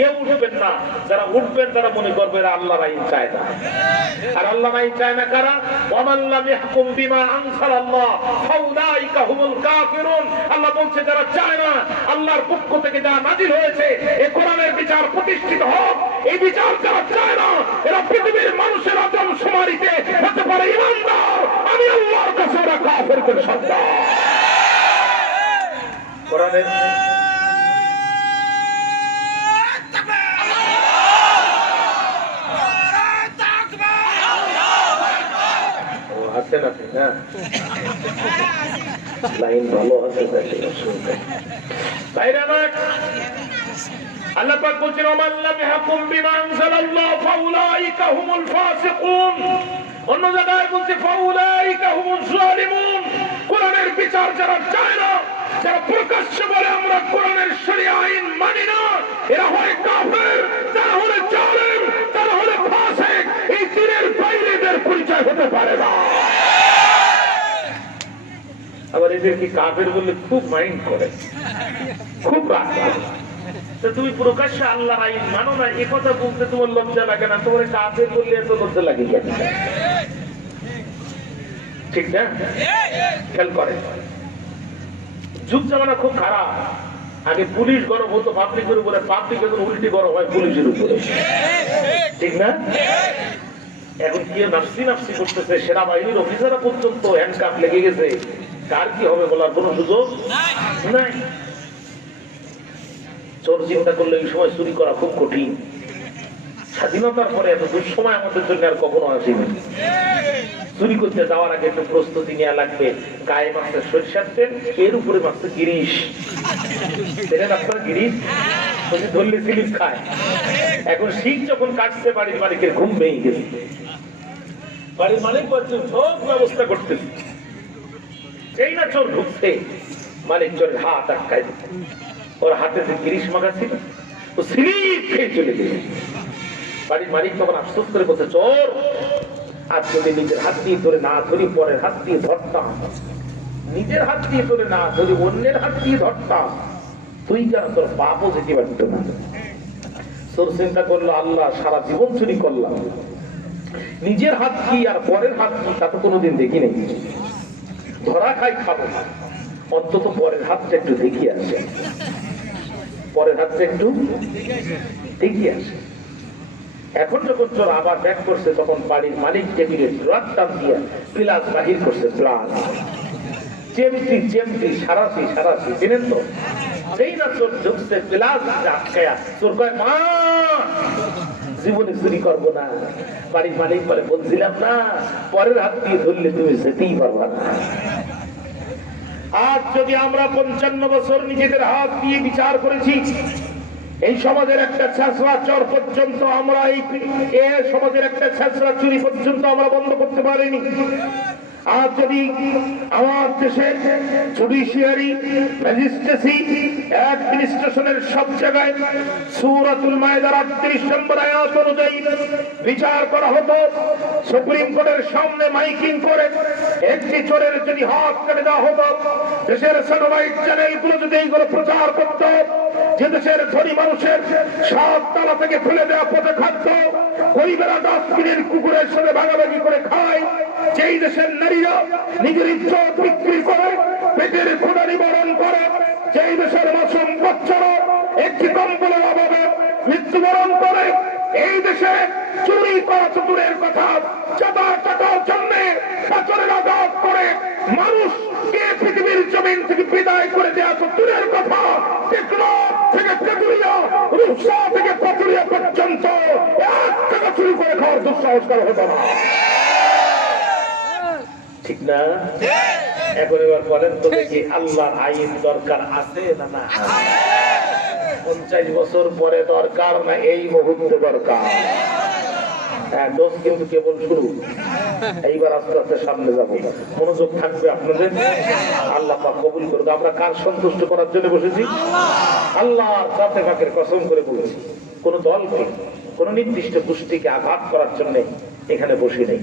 কেউ উঠবেন না। যারা উঠবেন তারা মনে করবেন আল্লাহর আইন চায় না। আর আল্লাহর আইন চায় না কারা? ওয়ামান লাম ইয়াহকুম বিমা আনজালাল্লাহ ফাউলাইকা হুমুল কাফিরুন। আল্লাহ বলছে যারা চায় না আল্লাহর পক্ষ থেকে যা নাযিল হয়েছে এই কোরআনের বিচার প্রতিষ্ঠিত হোক, এই বিচার যারা চায় না এরা পৃথিবীর মানুষের আদমশুমারিতে হতে পারে ঈমানদার, আমি আল্লাহর কাছে ওরা কাফেরদের সর্দার। কোরআনের লাইন ভালো আছে। আল্লাহ পাক বলেন ওমান লাম ইয়াহকুম বিমা আনজালাল্লাহ ফাউলাইকা হুমুল ফাসিকুন। অন্য জায়গায় বলছে ফাউলাইকা হুমুজ জালিমুন। কোরআনের বিচার যারা চায় না, যারা প্রকাশ্যে বলে আমরা কোরআনের শরিয়া আইন মানি না, এরা হয় কাফের, তারা হলে জালেম, তারা হলে ফাসিক। এই তিনের বাইরে এদের পরিচয় হতে পারে না। আবার এদেরকে কাফের বললে খুব মাইন্ড করে, খুব রাগ করে। তুমি প্রকাশ্যে আল্লাহর আইন মানো না, এ কথা বলতে তোমার লজ্জা লাগে না? তোমার কাফের বললে এত লজ্জা লাগে কেন? ঠিক না? খেয়াল করে যুগ জামানা খুব খারাপ। আগে পুলিশ গরম হতো পাবলিকের উপরে, পাবলিক এখন উল্টি গরম হয় পুলিশের উপরে, ঠিক না? এখন কি নাফসি নাফসি করতেছে, সেনাবাহিনীর অফিসাররা পর্যন্ত হ্যান্ডকাপ লেগে গেছে। কার কি হবে বলার কোন সুযোগ নাই। চোর চিন্তা করলে এই সময় চুরি করা খুব কঠিন। স্বাধীনতার পরে এত দুঃসময় আমাদের জন্য আর কখনো আসেনি। চুরি করতে যাওয়ার আগে একটু প্রস্তুতি নেওয়া লাগবে। গায়ে মাখতে সরিষার তেল, এর উপরে মাখতে গিরিশ। আপনারা গিরিশ ধরলে স্লিপ খায়। এখন শীত যখন কাটছে বাড়ির মালিকের ঘুম ভেঙে গেছে। বাড়ির মালিক বলছে সব ব্যবস্থা করতেছে, সেই না চোর ঢুকছে, মালিক চোরের হাত আটকায় দিচ্ছে। ওর হাতে যে গিরিশ মাখা ছিল ও স্লিপ খেয়ে চলে গেছে। বাড়ির মালিক তখন আফসোস করে বলছে চোর, আজ যদি নিজের হাত দিয়ে ধরে না ধরি পরের হাত দিয়ে ধরতাম, নিজের হাত দিয়ে ধরে না ধরি অন্যের হাত দিয়ে ধরতাম, তুই কেন তোর পাপও যেতে পারত না। চোর চিন্তা করলো আল্লাহ সারা জীবন চুরি করলাম, নিজের হাত কি আর পরের হাত কি তা তো কোনোদিন দেখি নেই। ধরা খাই খাবো না, অন্তত পরের হাতটা একটু দেখিয়ে আসে, পরের হাতটা একটু দেখিয়ে আসে। এখন যখন চোর আবার ব্যাক করছে তখন বাড়ির মালিক টেবিলে ড্রাগ টান দিয়ে প্লাস বাহির করছে। প্লাস চেমটি চেমটি সারাশি সারাশি চেনেন তো? সেই না চোর ঢুকছে প্লাস আটকায়া চোর কয় মা জীবনে চুরি করবো না। বাড়ির মালিক বলে বলছিলাম না পরের হাত দিয়ে ধরলে তুমি যেতেই পারবা না। আজ যদি আমরা 55 বছর নিজেদের হাত দিয়ে বিচার করেছি, এই সমাজের একটা ছেঁচড়া চোর পর্যন্ত আমরা এই সমাজের একটা ছেঁচড়া চুরি পর্যন্ত আমরা বন্ধ করতে পারিনি। আজ যদি আমার দেশের জুডিশিয়ারি, ম্যাজিস্ট্রেসি, অ্যাডমিনিস্ট্রেশনের সব জায়গায় সূরাতুল মায়েদার 38 নম্বর আয়াত অনুযায়ী বিচার করা হতো, সুপ্রিম কোর্টের সামনে মাইকিং করে একটি চোরের যদি হাত কেটে দেওয়া হতো, দেশের স্যাটেলাইট চ্যানেলগুলো যদি এইগুলো প্রচার করত যে দেশের ধনী মানুষের সব তালা থেকে ফেলে দেওয়া পথে খাদ্য গরিবেরা ডাস্টবিনের কুকুরের সাথে ভাগাভাগি করে খায়, যেই দেশের নারীরা নিজের ইজ্জত বিক্রি করে পেটের ক্ষুধা নিবারণ করে, যেই দেশের মাসুম বাচ্চারা একটি কম্বলের অভাবে মৃত্যুবরণ করে, এই দেশে চুরি করা চতুরের কথা চাঁদার টাকার জন্য পাথরের আঘাত করে মানুষকে পৃথিবীর জমিন থেকে বিদায় করে দেওয়া চতুরের কথা টেকনাফ থেকে তেতুলিয়া, রূপসা থেকে পাতুরিয়া পর্যন্ত এক টাকা চুরি করে খাওয়ার দুঃসাহস করা হতো না, ঠিক না? এখন এবার বলেন তো দেখি আল্লাহর আইন দরকার আছে না না? 50 বছর পরে দরকার না এই মুহূর্তে দরকার? দোষ কিন্তু কেবল শুরু। এইবার আস্তে আস্তে সামনে যাবো, মনোযোগ থাকবে আপনাদের। আল্লাহ পাক কবুল করুক। আমরা কার সন্তুষ্ট করার জন্য বসেছি? আল্লাহ জাতে পাকের কসম করে বলেছি, কোন দলকে, কোন নির্দিষ্ট গোষ্ঠীকে আঘাত করার জন্য এখানে বসে নেই।